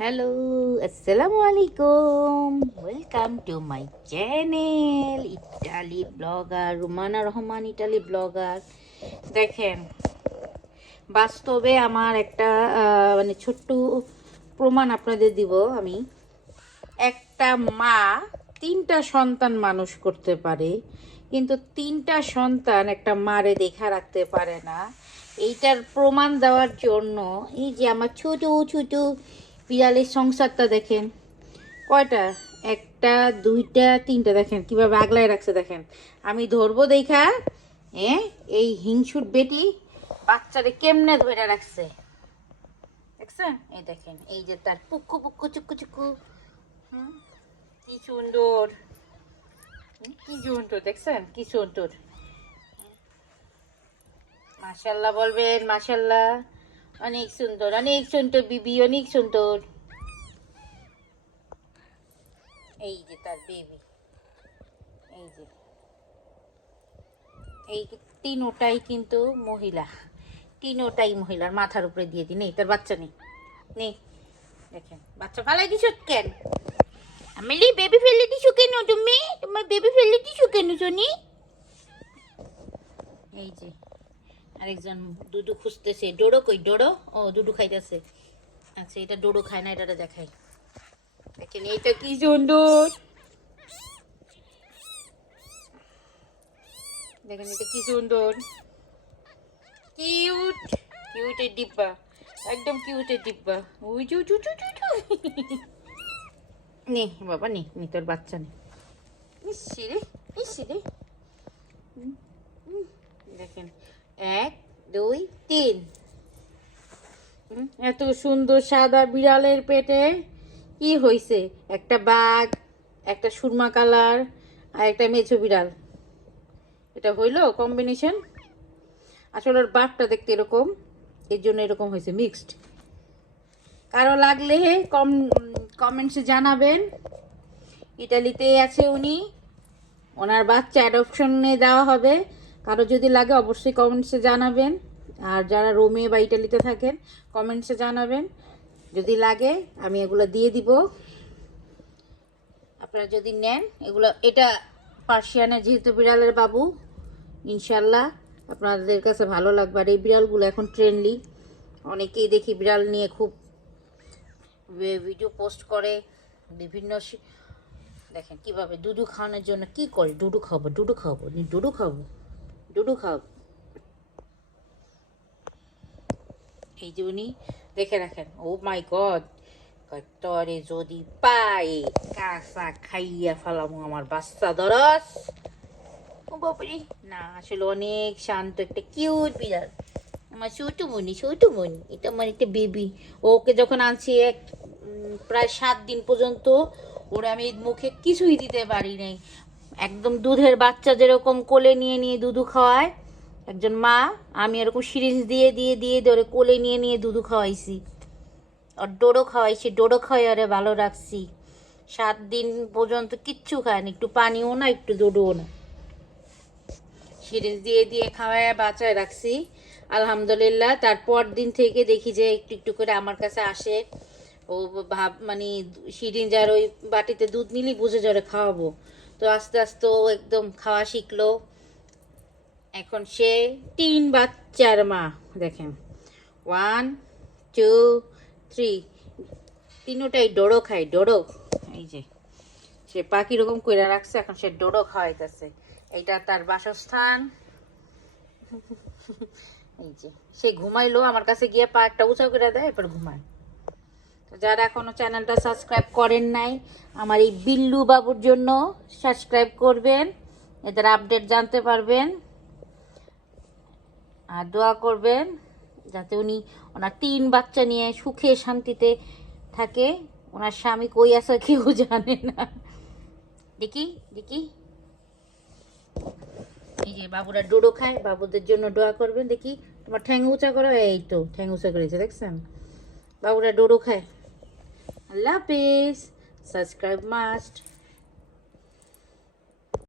Hello, আসসালামু আলাইকুম। Welcome to my channel Italy blogger Rumana Rahman, Italy blogger. দেখেন, বাস্তবে আমার একটা মানে ছোট্ট প্রমাণ আপনাদের দিব আমি। একটা মা তিনটা সন্তান মানুষ করতে পারে, কিন্তু তিনটা সন্তান একটা মারে দেখা রাখতে পারে না। এইটার প্রমাণ দেওয়ার জন্য এই যে আমার ছোট ছোট বিড়ালের সংসারটা দেখেন, কয়টা, একটা দুইটা তিনটা, দেখেন কিভাবে আগলায় রাখছে। দেখেন আমি ধরবো দেখা এই হিংসুর বেটি বাচ্চারে কেমনে ধরে রাখছে দেখছেন। এই দেখেন, এই যে তার পুক্কু পুক্কু চুক্কু চুক্কু, কি সুন্দর, কি সুন্দর দেখছেন, কি সুন্দর। মাশাল্লাহ বলবেন, মাশাল্লাহ, অনেক সুন্দর, অনেক সুন্দর বিবি, অনেক সুন্দর। এই যে তার বেবি, এই যে এই তিনোটাই কিন্তু মহিলা, তিনোটাই মহিলার মাথার উপরে দিয়ে দিই। নেই তার বাচ্চা নেই, নেই। দেখেন বাচ্চা ফালাই দিছ কেন? আমি বেবি ফেলে দিছো কেন? তুমি তোমার বেবি ফেলে দিছো কেন শুনি? এই যে আরেকজন দুধু খুঁজতেছে। ডোডো কই? ডোডো, ও দুধু খাইতেছে। আচ্ছা, এটা ডোডো খায় না, এটা দেখাই। দেখেন এইটা কি সুন্দর, দেখেন এটা কি সুন্দর, কিউট, কিউটের ডিব্বা, একদম কিউটের ডিব্বা। ওই জু জু জু জু জু। নে বাবা, নে নে, তোর বাচ্চা নে। ইসি রে, ইসি রে। দেখেন, এক দুই তিন। এত সুন্দর সাদা বিড়ালের পেটে কি হয়েছে? একটা বাঘ, একটা সুরমা কালার, আর একটা মেছো বিড়াল। এটা হইলো কম্বিনেশন। আসলে ওর বাপটা দেখতে এরকম, এর জন্য এরকম হয়েছে, মিক্সড। কারো লাগলে কমেন্টসে জানাবেন। ইটালিতে আছে উনি, ওনার বাচ্চা অ্যাডপশনে দেওয়া হবে। কারো যদি লাগে অবশ্যই কমেন্টসে জানাবেন। আর যারা রোমে বা ইটালিতে থাকেন কমেন্টসে জানাবেন, যদি লাগে আমি এগুলো দিয়ে দিব। আপনারা যদি নেন এগুলো, এটা পার্সিয়ানের যেহেতু বিড়ালের বাবু, ইনশাল্লাহ আপনাদের কাছে ভালো লাগবে। আর এই বিড়ালগুলো এখন ট্রেন্ডলি, অনেকেই দেখি বিড়াল নিয়ে খুব ভিডিও পোস্ট করে বিভিন্ন। দেখেন কিভাবে দুধু খাওয়ানোর জন্য কি করে, ডুডু খাবো, ডুডু খাবো, ডুডু খাবো, ডুডু খাবো। এই যে উনি দেখে রাখেন। ও মাই গড, তরে যদি পাই কাঁচা খাইয়া ফেলাম আমার বাচ্চা দরস। ও বাপরে, না আসলে অনেক শান্ত একটা কিউট বিড়াল, আমার ছোট মনি, ছোট মনি। এটা আমার একটা বেবি। ওকে যখন আনছি প্রায় 7 দিন পর্যন্ত ওরা আমি মুখে কিছুই দিতে পারি নাই। একদম দুধের বাচ্চা যেরকম কোলে নিয়ে নিয়ে দুধু খাওয়ায় একজন মা, আমি এরকম সিরিঞ্জ দিয়ে দিয়ে দিয়ে ধরে কোলে নিয়ে নিয়ে দুধু খাওয়াইছি। আর ডোডো খাওয়াইছি, ডোডো খাওয়াই আরে ভালো রাখছি। 7 দিন পর্যন্ত কিচ্ছু খায়নি, একটু পানিও না, একটু ডোডোও না, সিরিঞ্জ দিয়ে দিয়ে খাওয়ায় বাঁচায় রাখছি। আলহামদুলিল্লাহ। তারপর দিন থেকে দেখি যে একটু একটু করে আমার কাছে আসে। ও ভাব মানে সিরিঞ্জ আর ওই বাটিতে দুধ নিলেই বুঝে জরে খাওয়াবো। তো আস্তে আস্তে ও একদম খাওয়া শিখলো। এখন সে 3 বাচ্চার মা। দেখেন 1 2 3, তিনোটাই ডোডো খায়, ডোডো। এই যে সে পাখি রকম কইরা রাখছে, এখন সে ডোডো খাওয়াইতেছে। এইটা তার বাসস্থান। এই যে সে ঘুমাইলো, আমার কাছে গিয়ে পা একটা উঁচা করে দেয়, এরপর ঘুমায়। তো যারা এখনো চ্যানেলটা সাবস্ক্রাইব করেন নাই, আমার এই বিল্লু বাবুর জন্য সাবস্ক্রাইব করবেন, এদের আপডেট জানতে পারবেন। আর দোয়া করবেন যাতে উনি ওনার 3 বাচ্চা নিয়ে সুখে শান্তিতে থাকে। ওনার স্বামী কই আছে কেউ জানে না। দেখি দেখি, এই যে বাবুরা ডোডো খায়, বাবুদের জন্য দোয়া করবেন। দেখি তোমার ঠ্যাং উঁচা করো, এই তো ঠ্যাং উঁচা করেছে, দেখছেন? বাবুরা ডোডো খায়। আল্লাহ হাফিজ, সাবস্ক্রাইব মাস্ট।